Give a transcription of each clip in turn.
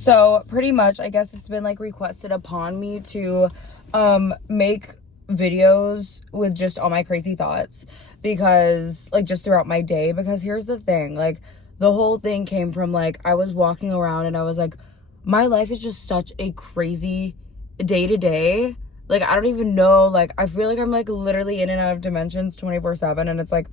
So pretty much, I guess it's been like requested upon me to make videos with just all my crazy thoughts, because like just throughout my day. Because here's the thing, like the whole thing came from like I was walking around and I was like, my life is just such a crazy day to day. Like I don't even know, like I feel like I'm like literally in and out of dimensions 24/7, and it's like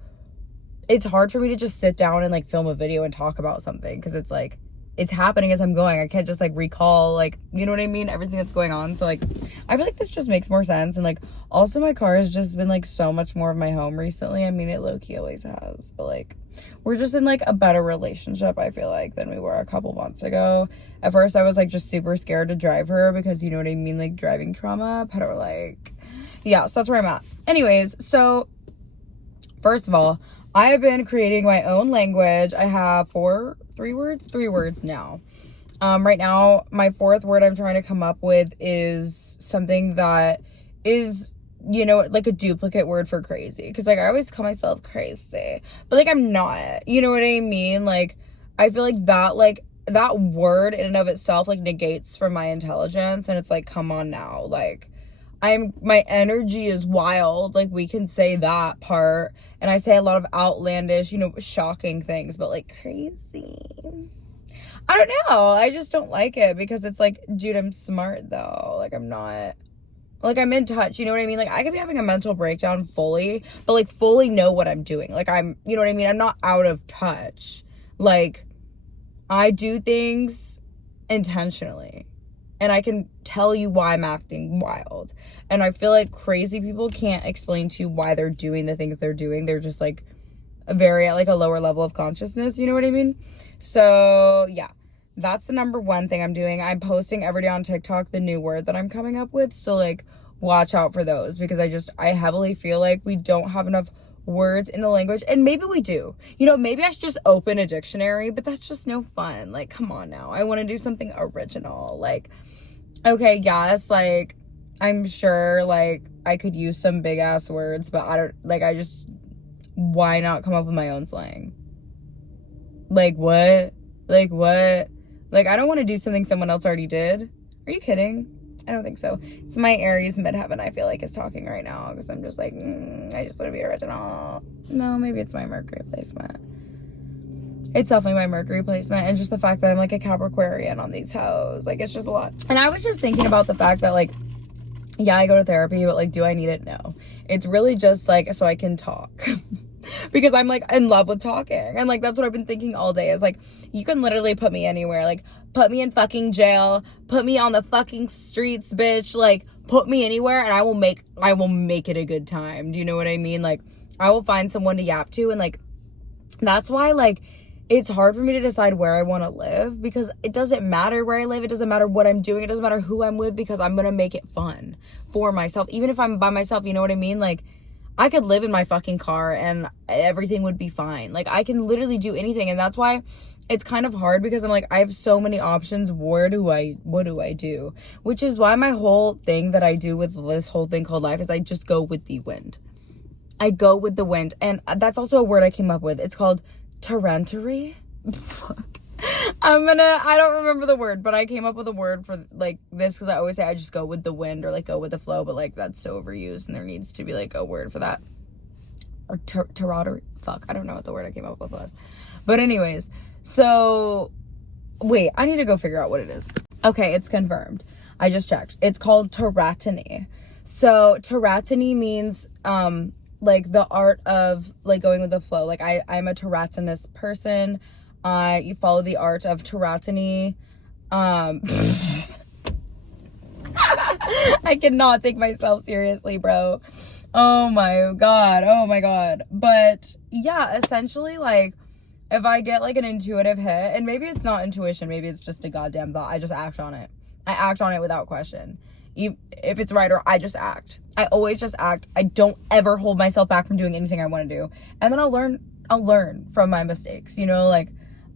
it's hard for me to just sit down and like film a video and talk about something, because it's like it's happening as I'm going. I can't just like recall, like, you know what I mean, everything that's going on. So like I feel like this just makes more sense. And like also my car has just been like so much more of my home recently. I mean, it low-key always has, but like we're just in like a better relationship, I feel like, than we were a couple months ago. At first I was like just super scared to drive her, because you know what I mean, like driving trauma, but like yeah, so that's where I'm at. Anyways, so first of all, I have been creating my own language. I have three words now. Right now, my fourth word I'm trying to come up with is something that is, you know, like a duplicate word for crazy. Because, like, I always call myself crazy. But, like, I'm not. You know what I mean? Like, I feel like that word in and of itself, like, negates from my intelligence. And it's like, come on now. Like, my energy is wild, like we can say that part, and I say a lot of outlandish, you know, shocking things, but like crazy, I don't know, I just don't like it, because it's like, dude, I'm smart though, like I'm not, like I'm in touch, you know what I mean, like I could be having a mental breakdown fully, but like fully know what I'm doing, like I'm, you know what I mean, I'm not out of touch, like I do things intentionally. And I can tell you why I'm acting wild. And I feel like crazy people can't explain to you why they're doing the things they're doing. They're just like at like a lower level of consciousness. You know what I mean? So yeah, that's the number one thing I'm doing. I'm posting every day on TikTok the new word that I'm coming up with. So like watch out for those, because I heavily feel like we don't have enough words in the language, and maybe we do, you know, maybe I should just open a dictionary, but that's just no fun. Like, come on now, I want to do something original. Like, okay, yes, like I'm sure like I could use some big ass words, but why not come up with my own slang? Like what, like I don't want to do something someone else already did. Are you kidding? I don't think so. It's my Aries midheaven, I feel like, is talking right now, because I'm just like, I just want to be original. No, maybe it's my Mercury placement. It's definitely my Mercury placement, and just the fact that I'm like a Capricornian on these hoes, like it's just a lot. And I was just thinking about the fact that like, yeah, I go to therapy, but like, do I need it? No. It's really just like so I can talk. Because I'm like in love with talking, and like that's what I've been thinking all day, is like you can literally put me anywhere, like put me in fucking jail, put me on the fucking streets, bitch, like put me anywhere and I will make it a good time. Do you know what I mean? Like I will find someone to yap to, and like that's why like it's hard for me to decide where I want to live, because it doesn't matter where I live, it doesn't matter what I'm doing, it doesn't matter who I'm with, because I'm gonna make it fun for myself, even if I'm by myself. You know what I mean? Like I could live in my fucking car and everything would be fine. Like I can literally do anything. And that's why it's kind of hard, because I'm like, I have so many options. What do I do? Which is why my whole thing that I do with this whole thing called life is I just go with the wind. I go with the wind. And that's also a word I came up with. It's called Tarantary. Fuck. I don't remember the word, but I came up with a word for like this, because I always say I just go with the wind, or like go with the flow, but like that's so overused, and there needs to be like a word for that. Or tarottery. Fuck, I don't know what the word I came up with was. But anyways, so wait, I need to go figure out what it is. Okay, it's confirmed. I just checked. It's called Taratany. So Taratany means like the art of like going with the flow. Like I'm a Taratanous person. You follow the art of Taratany. I cannot take myself seriously, bro. Oh my god. But yeah, essentially, like if I get like an intuitive hit, and maybe it's not intuition, maybe it's just a goddamn thought, I just act on it. I act on it without question. If it's right, or I just act. I always just act. I don't ever hold myself back from doing anything I want to do. And then I'll learn from my mistakes, you know, like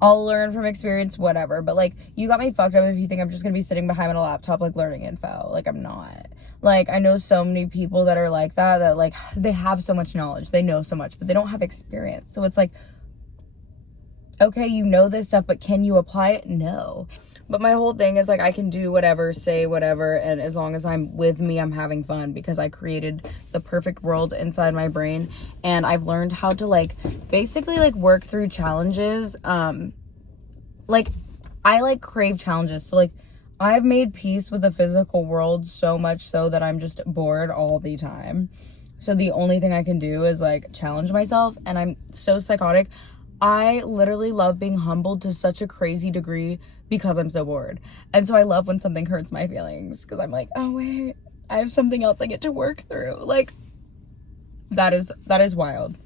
I'll learn from experience, whatever. But like, you got me fucked up if you think I'm just gonna be sitting behind a laptop like learning info. Like I'm not. Like I know so many people that are like that like they have so much knowledge, they know so much, but they don't have experience. So it's like, okay, you know this stuff, but can you apply it? No. But my whole thing is like, I can do whatever, say whatever, and as long as I'm with me, I'm having fun, because I created the perfect world inside my brain. And I've learned how to like basically like work through challenges. Like I like crave challenges. So like I've made peace with the physical world so much so that I'm just bored all the time. So the only thing I can do is like challenge myself, and I'm so psychotic. I literally love being humbled to such a crazy degree because I'm so bored. And so I love when something hurts my feelings, because I'm like, oh wait, I have something else I get to work through. Like that is wild.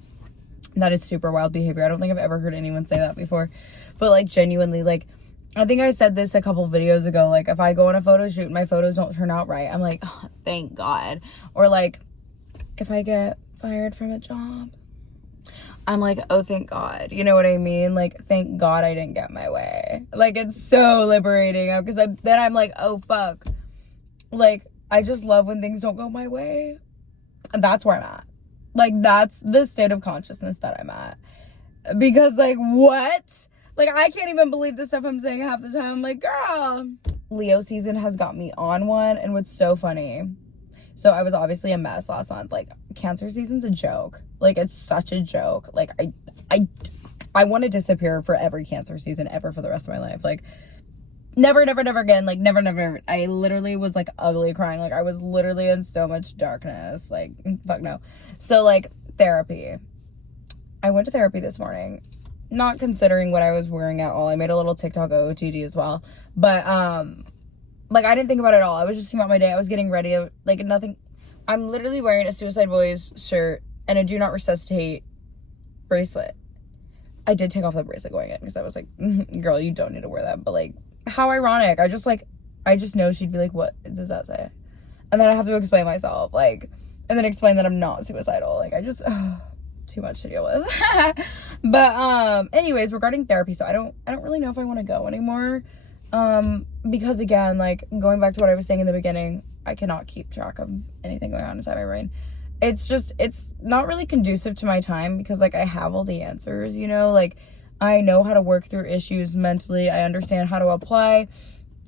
That is super wild behavior. I don't think I've ever heard anyone say that before. But like genuinely, like I think I said this a couple videos ago, like if I go on a photo shoot and my photos don't turn out right, I'm like, oh, thank God. Or like if I get fired from a job, I'm like, oh, thank God. You know what I mean? Like, thank God I didn't get my way. Like, it's so liberating, because then I'm like, oh, fuck. Like, I just love when things don't go my way. And that's where I'm at. Like, that's the state of consciousness that I'm at. Because, like, what? Like, I can't even believe the stuff I'm saying half the time. I'm like, girl. Leo season has got me on one. And what's so funny, so I was obviously a mess last month. Like, Cancer season's a joke. Like, it's such a joke. Like, I want to disappear for every Cancer season ever for the rest of my life. Like, never again. Like, never. I literally was, like, ugly crying. Like, I was literally in so much darkness. Like, fuck no. So, like, therapy. I went to therapy this morning. Not considering what I was wearing at all. I made a little TikTok OOTD as well. But, like, I didn't think about it at all. I was just thinking about my day. I was getting ready. Like, nothing. I'm literally wearing a Suicide Boys shirt and a Do Not Resuscitate bracelet. I did take off the bracelet going in, because I was like, girl, you don't need to wear that. But, like, how ironic. I just know she'd be like, what does that say? And then I have to explain myself. Like, and then explain that I'm not suicidal. Like, too much to deal with. But, anyways, regarding therapy. So I don't really know if I want to go anymore. Because again, like going back to what I was saying in the beginning, I cannot keep track of anything going on inside my brain. It's not really conducive to my time, because like I have all the answers, you know, like I know how to work through issues mentally. I understand how to apply,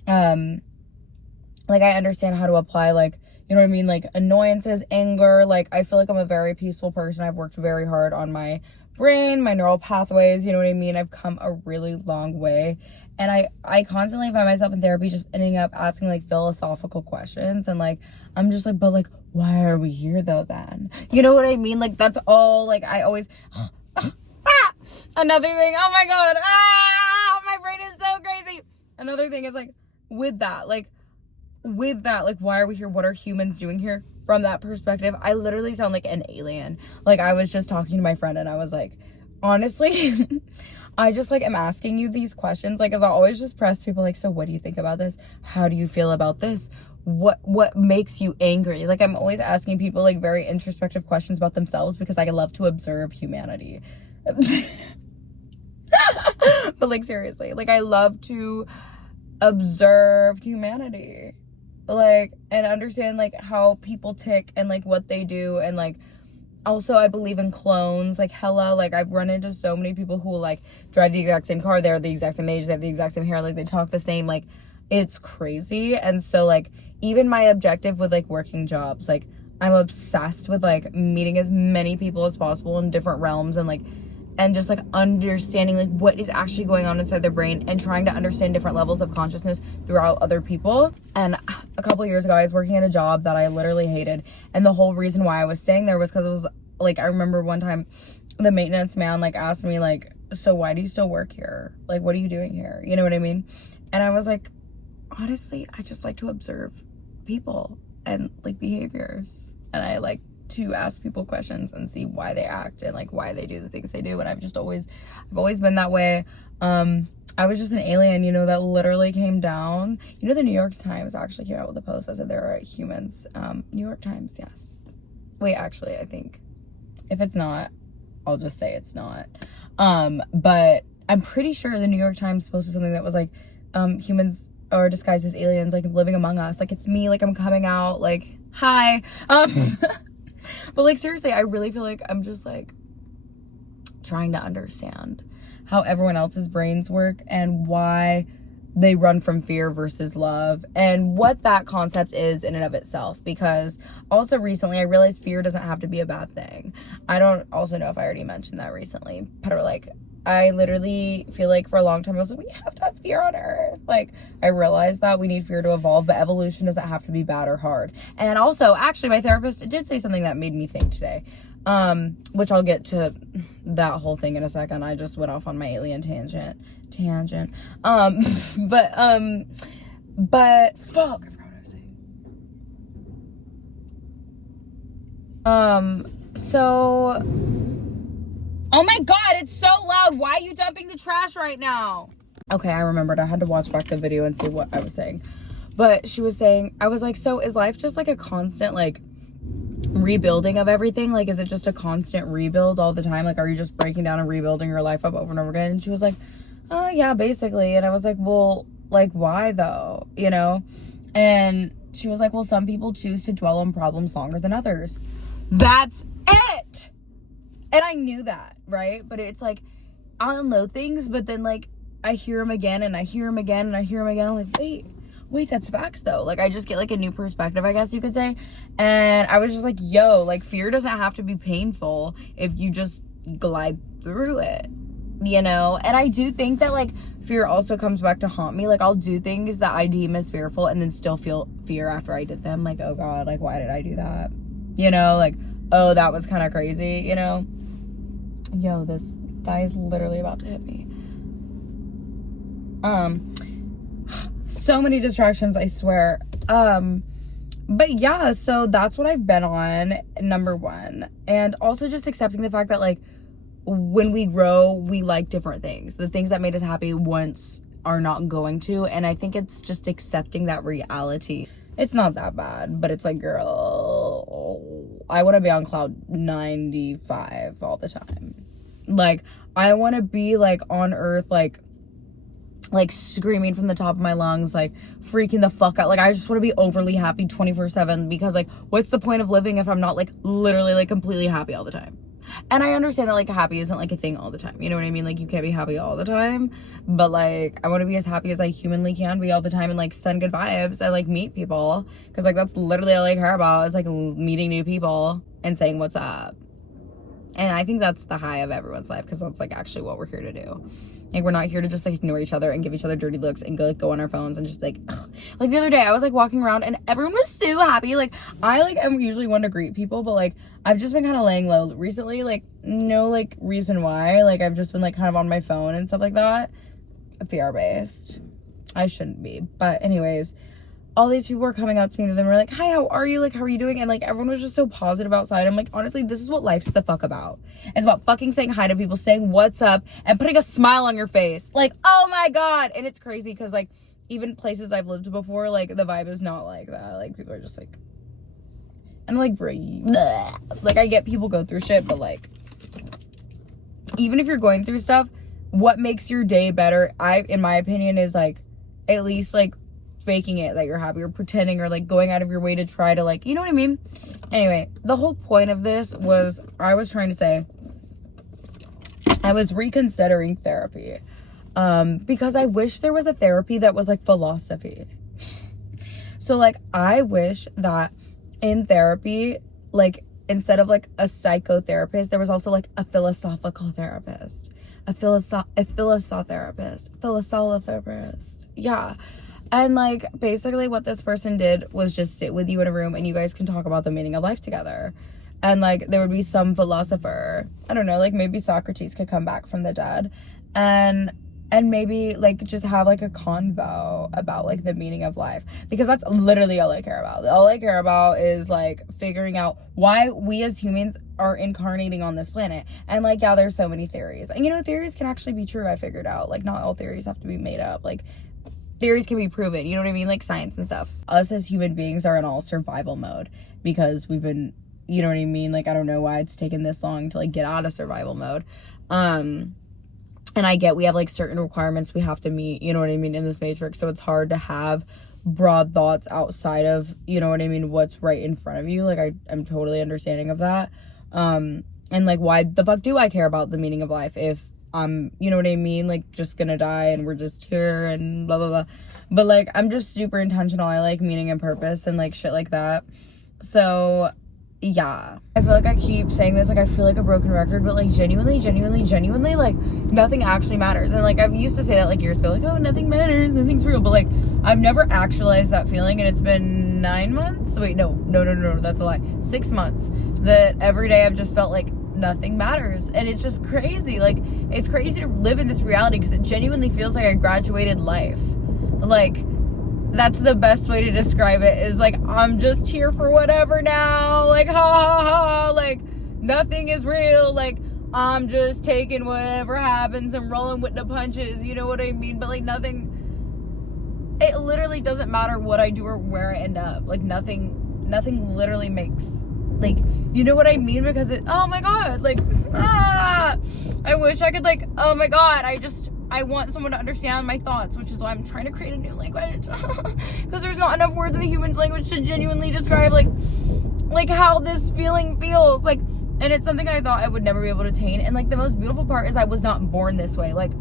like I understand how to apply, like, you know what I mean? Like annoyances, anger. Like I feel like I'm a very peaceful person. I've worked very hard on my brain, my neural pathways, you know what I mean? I've come a really long way. And I constantly find myself in therapy just ending up asking like philosophical questions, and like I'm just like, but like, why are we here though then? You know what I mean? Like that's all. Like I always another thing, oh my God, my brain is so crazy. Another thing is like with that, like why are we here? What are humans doing here? From that perspective, I literally sound like an alien. Like I was just talking to my friend and I was like, honestly, I just like am asking you these questions, like, as I always just press people like, so what do you think about this? How do you feel about this? What makes you angry? Like I'm always asking people like very introspective questions about themselves, because I love to observe humanity. But like seriously, like I love to observe humanity, like, and understand like how people tick and like what they do. And like also I believe in clones, like hella. Like I've run into so many people who like drive the exact same car, they're the exact same age, they have the exact same hair, like they talk the same, like it's crazy. And so like even my objective with like working jobs, like I'm obsessed with like meeting as many people as possible in different realms, and just like understanding like what is actually going on inside their brain, and trying to understand different levels of consciousness throughout other people. And a couple of years ago I was working at a job that I literally hated, and the whole reason why I was staying there was because it was like, I remember one time the maintenance man like asked me like, so why do you still work here? Like what are you doing here? You know what I mean? And I was like, honestly, I just like to observe people and like behaviors, and I like to ask people questions and see why they act and like why they do the things they do. And I've always been that way. I was just an alien, you know, that literally came down. You know, the New York Times actually came out with a post that said there are humans. New York Times, yes. Wait, actually, I think if it's not, I'll just say it's not. But I'm pretty sure the New York Times posted something that was like, humans are disguised as aliens, like living among us. Like it's me, like I'm coming out, like, hi. But like seriously, I really feel like I'm just like trying to understand how everyone else's brains work, and why they run from fear versus love, and what that concept is in and of itself. Because also recently I realized fear doesn't have to be a bad thing. I don't also know if I already mentioned that recently, but like I literally feel like for a long time I was like, we have to have fear on earth. Like I realized that we need fear to evolve, but evolution doesn't have to be bad or hard. And also, actually, my therapist did say something that made me think today, which I'll get to that whole thing in a second. I just went off on my alien tangent. But fuck, I forgot what I was saying. So, oh my god, it's so loud. Why are you dumping the trash right now? Okay, I remembered. I had to watch back the video and see what I was saying. But she was saying, I was like, so is life just like a constant like rebuilding of everything? Like, is it just a constant rebuild all the time? Like, are you just breaking down and rebuilding your life up over and over again? And she was like, oh yeah, basically. And I was like, well, like, why though? You know? And she was like, well, some people choose to dwell on problems longer than others. That's it. And I knew that, right? But it's like, I'll know things, but then like I hear them again and I hear them again and I hear them again. I'm like, wait, that's facts though. Like I just get like a new perspective, I guess you could say. And I was just like, yo, like fear doesn't have to be painful if you just glide through it, you know? And I do think that like fear also comes back to haunt me. Like I'll do things that I deem as fearful and then still feel fear after I did them. Like, oh God, like why did I do that? You know, like, oh, that was kind of crazy, you know? Yo, this guy is literally about to hit me. So many distractions, I swear. But yeah, so that's what I've been on, number one. And also just accepting the fact that like when we grow, we like different things. The things that made us happy once are not going to. And I think it's just accepting that reality. It's not that bad, but it's like, girl, I want to be on cloud 95 all the time. Like, I want to be like on earth, like screaming from the top of my lungs, like freaking the fuck out. Like I just want to be overly happy 24/7, because like what's the point of living if I'm not like literally like completely happy all the time? And I understand that like happy isn't like a thing all the time, you know what I mean? Like you can't be happy all the time, but like I want to be as happy as I humanly can be all the time and like send good vibes and like meet people, because like that's literally all I care about is like meeting new people and saying what's up. And I think that's the high of everyone's life, because that's like actually what we're here to do. Like we're not here to just like ignore each other and give each other dirty looks and go on our phones and just like ugh. Like the other day I was like walking around and everyone was so happy. Like I like am usually one to greet people, but like I've just been kind of laying low recently, like no like reason why. Like I've just been like kind of on my phone and stuff like that. Fear based. I shouldn't be, but anyways, all these people were coming up to me and then were like, hi, how are you? Like, how are you doing? And like, everyone was just so positive outside. I'm like, honestly, this is what life's the fuck about. It's about fucking saying hi to people, saying what's up, and putting a smile on your face. Like, oh my God. And it's crazy because like, even places I've lived before, like the vibe is not like that. Like people are just like, and like, bleh. Like I get people go through shit, but like, even if you're going through stuff, what makes your day better, in my opinion, is like, at least like, faking it that you're happy, or pretending, or like going out of your way to try to like, you know what I mean? Anyway, the whole point of this was, I was trying to say, I was reconsidering therapy, because I wish there was a therapy that was like philosophy. So like, I wish that in therapy, like instead of like a psychotherapist, there was also like a philosophical therapist, a philosopher-therapist. Yeah. And like basically what this person did was just sit with you in a room and you guys can talk about the meaning of life together. And like there would be some philosopher, I don't know, like maybe Socrates could come back from the dead and maybe like just have like a convo about like the meaning of life, because that's literally all I care about. All I care about is like figuring out why we as humans are incarnating on this planet. And like, yeah, there's so many theories, and you know, theories can actually be true. I figured out like not all theories have to be made up. Like theories can be proven, you know what I mean? Like science and stuff. Us as human beings are in all survival mode because we've been, you know what I mean? Like, I don't know why it's taken this long to like get out of survival mode. And I get we have like certain requirements we have to meet, you know what I mean, in this matrix. So it's hard to have broad thoughts outside of, you know what I mean, what's right in front of you. Like I'm totally understanding of that. And like, why the fuck do I care about the meaning of life if I'm, you know what I mean? Like, just gonna die and we're just here and blah, blah, blah. But, like, I'm just super intentional. I like meaning and purpose and, like, shit like that. So, yeah. I feel like I keep saying this, like, I feel like a broken record, but, like, genuinely, like, nothing actually matters. And, like, I used to say that, like, years ago, like, oh, nothing matters, nothing's real. But, like, I've never actualized that feeling, and it's been 9 months? Wait, no, that's a lie. 6 months that every day I've just felt like nothing matters. And it's just crazy. Like, it's crazy to live in this reality because it genuinely feels like I graduated life. Like, that's the best way to describe it, is like, I'm just here for whatever now. Like, ha ha ha. Like, nothing is real. Like, I'm just taking whatever happens and rolling with the punches. You know what I mean? But, like, nothing, it literally doesn't matter what I do or where I end up. Like, nothing literally makes, like, you know what I mean? Because oh my God, like, I wish I could, like, oh my God, I want someone to understand my thoughts, which is why I'm trying to create a new language. Because there's not enough words in the human language to genuinely describe, like how this feeling feels. Like, and it's something I thought I would never be able to attain. And, like, the most beautiful part is I was not born this way. Like,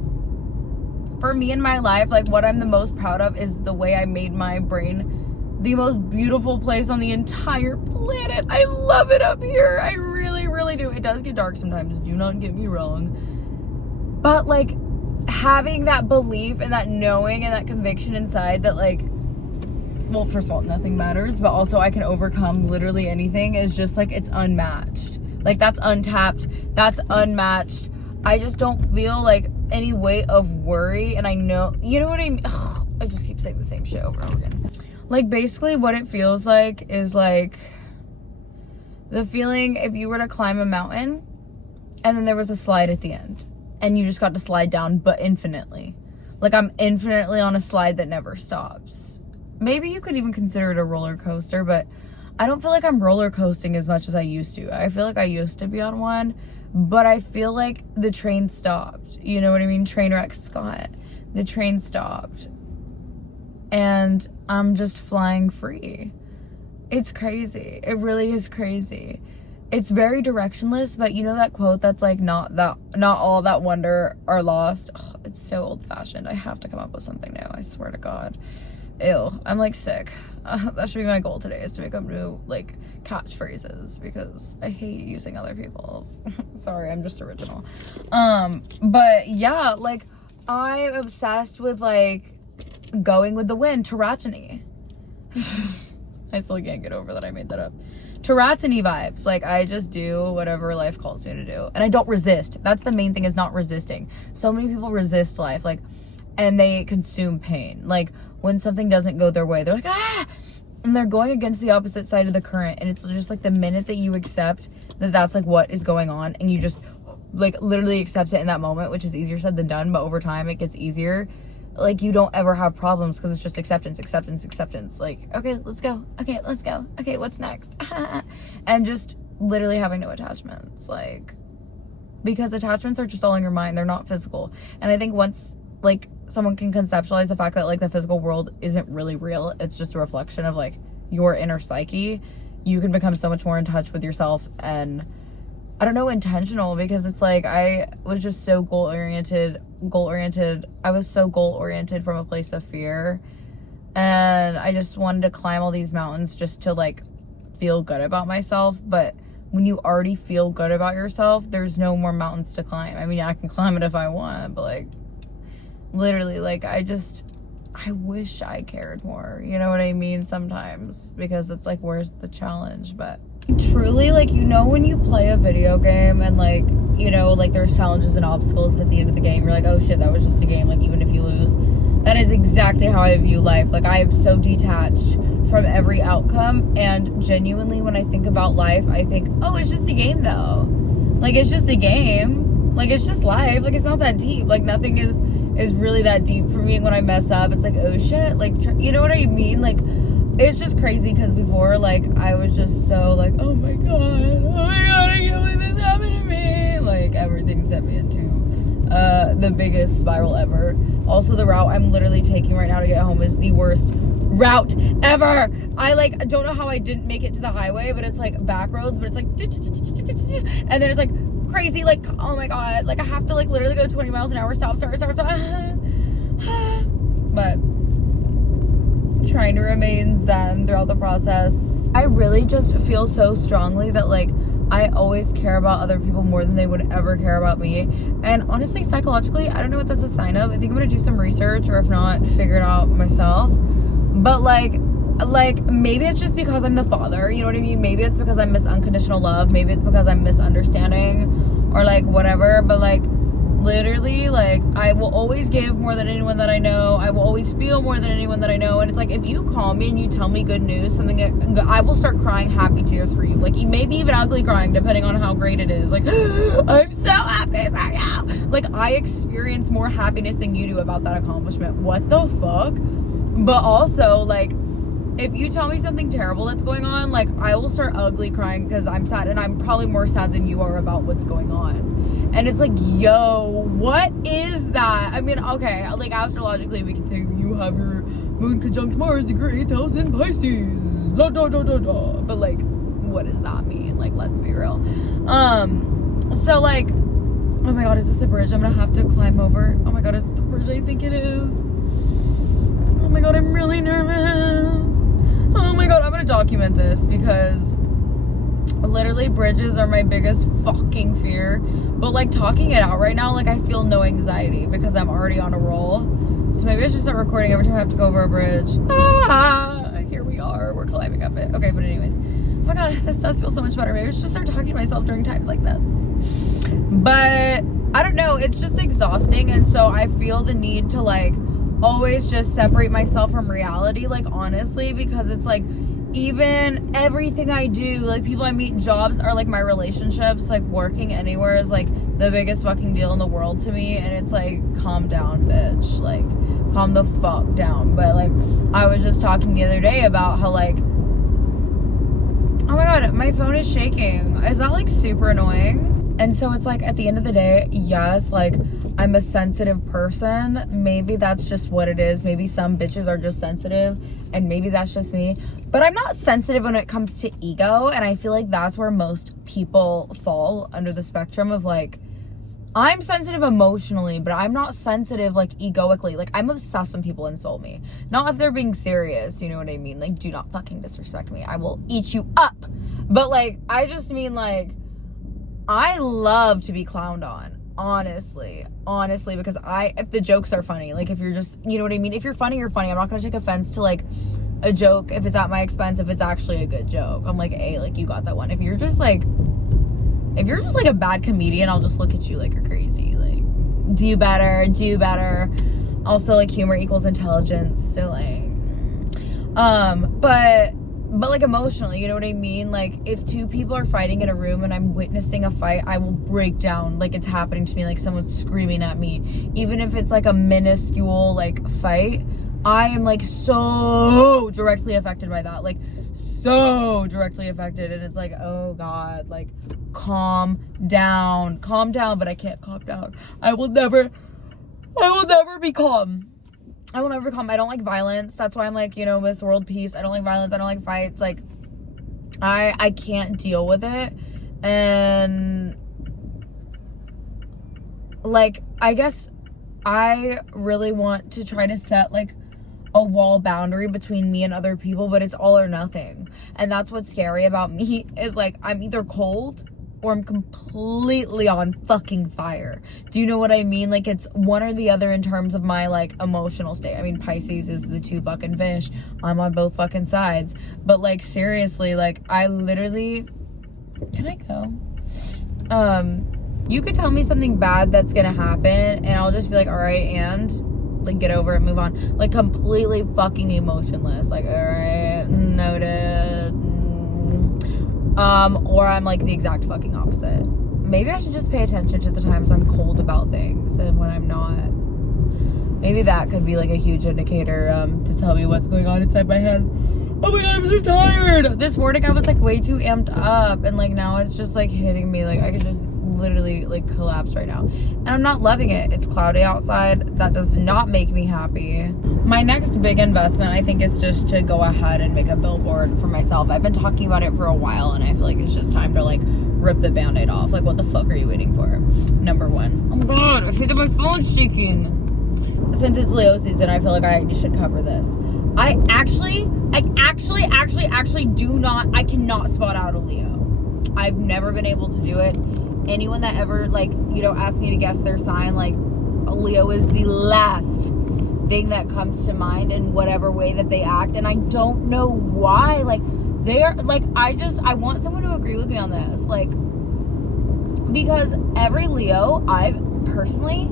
for me in my life, like, what I'm the most proud of is the way I made my brain the most beautiful place on the entire planet. I love it up here. I really, really do. It does get dark sometimes, do not get me wrong. But, like, having that belief and that knowing and that conviction inside that, like, well, first of all, nothing matters, but also I can overcome literally anything is just, like, it's unmatched. Like, that's untapped. That's unmatched. I just don't feel, like, any weight of worry. And I know, you know what I mean? Ugh, I just keep saying the same shit over and over again. Like, basically what it feels like is, like, the feeling if you were to climb a mountain and then there was a slide at the end and you just got to slide down, but infinitely. Like, I'm infinitely on a slide that never stops. Maybe you could even consider it a roller coaster, but I don't feel like I'm roller coasting as much as I used to. I feel like I used to be on one, but I feel like the train stopped. You know what I mean? Trainwreck Scott. The train stopped. And I'm just flying free. It's crazy. It really is crazy. It's very directionless, but you know that quote that's like, not all that wonder are lost. Ugh, it's so old-fashioned. I have to come up with something new, I swear to God. Ew, I'm like sick. That should be my goal today, is to make up new, like, catchphrases, because I hate using other people's. Sorry, I'm just original. But yeah, like, I'm obsessed with, like, going with the wind, Taratini. I still can't get over that I made that up. Taratini vibes. Like, I just do whatever life calls me to do. And I don't resist. That's the main thing, is not resisting. So many people resist life, like, and they consume pain. Like, when something doesn't go their way, they're like, ah! And they're going against the opposite side of the current. And it's just like the minute that you accept that that's like what is going on, and you just like literally accept it in that moment, which is easier said than done, but over time it gets easier. Like, you don't ever have problems because it's just acceptance. Like, okay, let's go. Okay, what's next? And just literally having no attachments. Like, because attachments are just all in your mind. They're not physical. And I think once, like, someone can conceptualize the fact that, like, the physical world isn't really real, it's just a reflection of, like, your inner psyche, you can become so much more in touch with yourself and, I don't know, intentional, because it's like, I was just so goal-oriented. I was so goal-oriented from a place of fear, and I just wanted to climb all these mountains just to, like, feel good about myself. But when you already feel good about yourself, there's no more mountains to climb. I mean, I can climb it if I want, but, like, literally, like, I wish I cared more, you know what I mean, sometimes, because it's like, where's the challenge? But truly, like, you know, when you play a video game and, like, you know, like, there's challenges and obstacles, but at the end of the game, you're like, oh shit, that was just a game, like, even if you lose. That is exactly how I view life. Like, I am so detached from every outcome, and genuinely, when I think about life, I think, oh, it's just a game, though. Like, it's just a game. Like, it's just life. Like, it's not that deep. Like, nothing is really that deep for me. And when I mess up, it's like, oh shit, like, you know what I mean? Like, it's just crazy, because before, like, I was just so, like, oh my god, I can't believe this happened to me. Like, everything sent me into the biggest spiral ever. Also, the route I'm literally taking right now to get home is the worst route ever. I, like, don't know how I didn't make it to the highway, but it's like back roads, but it's like, and then it's like crazy, like, oh my god, like I have to like literally go 20 miles an hour, stop, but trying to remain zen throughout the process. I really just feel so strongly that like I always care about other people more than they would ever care about me. And honestly, psychologically, I don't know what that's a sign of. I think I'm gonna do some research, or if not, figure it out myself. But like maybe it's just because I'm the father, you know what I mean? Maybe it's because I miss unconditional love. Maybe it's because I'm misunderstanding, or like whatever. But like literally, like I will always give more than anyone that I know. I will always feel more than anyone that I know. And it's like, if you call me and you tell me good news, something that I will start crying happy tears for you, like maybe even ugly crying depending on how great it is. Like I'm so happy right now. Like I experience more happiness than you do about that accomplishment. What the fuck? But also, like, if you tell me something terrible that's going on, like I will start ugly crying because I'm sad, and I'm probably more sad than you are about what's going on. And it's like, yo, what is that? I mean, okay, like astrologically we can say you have your moon conjunct Mars, degree 8,000 Pisces, da, da, da, da, da. But like, what does that mean? Like, let's be real. So like, oh my god, is this the bridge I'm gonna have to climb over? Oh my god, is it the bridge I think it is? Oh my god, I'm really nervous. Oh my god, I'm gonna document this because literally bridges are my biggest fucking fear. But like talking it out right now, like I feel no anxiety because I'm already on a roll. So maybe I should start recording every time I have to go over a bridge. Here we are, we're climbing up it. Okay, but anyways, oh my god, this does feel so much better. Maybe I should just start talking to myself during times like that. But I don't know, it's just exhausting. And so I feel the need to like always just separate myself from reality, like honestly, because it's like even everything I do, like people I meet, jobs, are like my relationships, like working anywhere is like the biggest fucking deal in the world to me. And it's like, calm down, bitch, like calm the fuck down. But like I was just talking the other day about how like, oh my god, my phone is shaking. Is that like super annoying? And so it's like, at the end of the day, yes, like I'm a sensitive person. Maybe that's just what it is. Maybe some bitches are just sensitive, and maybe that's just me. But I'm not sensitive when it comes to ego, and I feel like that's where most people fall under the spectrum of like, I'm sensitive emotionally, but I'm not sensitive like egoically. Like I'm obsessed when people insult me. Not if they're being serious, you know what I mean? Like, do not fucking disrespect me. I will eat you up. But like, I just mean like, I love to be clowned on, honestly, because if the jokes are funny, like if you're just, you know what I mean? If you're funny, you're funny. I'm not gonna take offense to like a joke if it's at my expense, if it's actually a good joke. I'm like, hey, like you got that one. If you're just like a bad comedian, I'll just look at you like you're crazy. Like, do better. Also, like humor equals intelligence. So like, but like emotionally, you know what I mean? Like if two people are fighting in a room and I'm witnessing a fight, I will break down like it's happening to me, like someone's screaming at me. Even if it's like a minuscule like fight, I am like so directly affected by that. Like so directly affected. And it's like, oh god, like calm down, but I can't calm down. I will never be calm. I will never become. I don't like violence. That's why I'm like, you know, Miss World Peace. I don't like violence. I don't like fights. Like, I can't deal with it. And like, I guess I really want to try to set like a wall boundary between me and other people, but it's all or nothing. And that's what's scary about me, is like I'm either cold or I'm completely on fucking fire. Do you know what I mean? Like it's one or the other in terms of my like emotional state. I mean, Pisces is the two fucking fish. I'm on both fucking sides. But like seriously, like I literally, can I go? You could tell me something bad that's gonna happen and I'll just be like, all right, and like get over it, move on. Like completely fucking emotionless. Like, all right, noted. Or I'm like the exact fucking opposite. Maybe I should just pay attention to the times I'm cold about things and when I'm not. Maybe that could be like a huge indicator to tell me what's going on inside my head. Oh my god, I'm so tired. This morning I was like way too amped up, and like now it's just like hitting me. Like I could just literally like collapse right now, and I'm not loving it. It's cloudy outside. That does not make me happy. My next big investment, I think, is just to go ahead and make a billboard for myself. I've been talking about it for a while, and I feel like it's just time to like rip the band-aid off. Like, what the fuck are you waiting for? Number one. Oh my god, I see that my phone's shaking. Since it's Leo season, I feel like I should cover this. I actually do not, I cannot spot out a Leo. I've never been able to do it. Anyone that ever, like, you know, asked me to guess their sign, like, a Leo is the last thing that comes to mind in whatever way that they act. And I don't know why. Like, they're, like, I want someone to agree with me on this. Like, because every Leo I've personally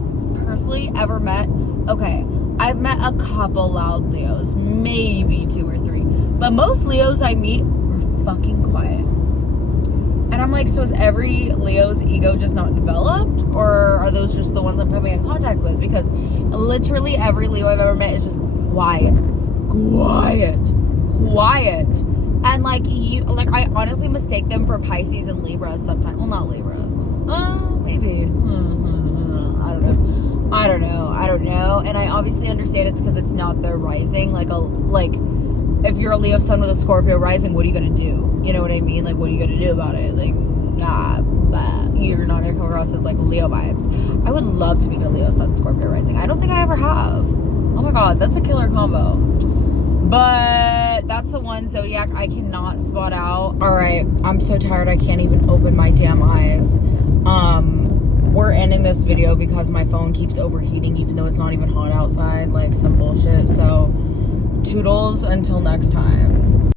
ever met, okay, I've met a couple loud Leos, maybe 2 or 3. But most Leos I meet are fucking quiet. And I'm like, so is every Leo's ego just not developed? Or are those just the ones I'm coming in contact with? Because literally every Leo I've ever met is just quiet. And like, I honestly mistake them for Pisces and Libras sometimes. Well, not Libras. Maybe. I don't know. And I obviously understand it's because it's not their rising. Like, if you're a Leo sun with a Scorpio rising, what are you gonna do? You know what I mean? Like, what are you gonna do about it? Like, you're not gonna come across as like Leo vibes. I would love to meet a Leo sun Scorpio rising. I don't think I ever have. Oh my god, that's a killer combo. But that's the one zodiac I cannot spot out. All right, I'm so tired I can't even open my damn eyes. We're ending this video because my phone keeps overheating even though it's not even hot outside, like some bullshit. So toodles until next time.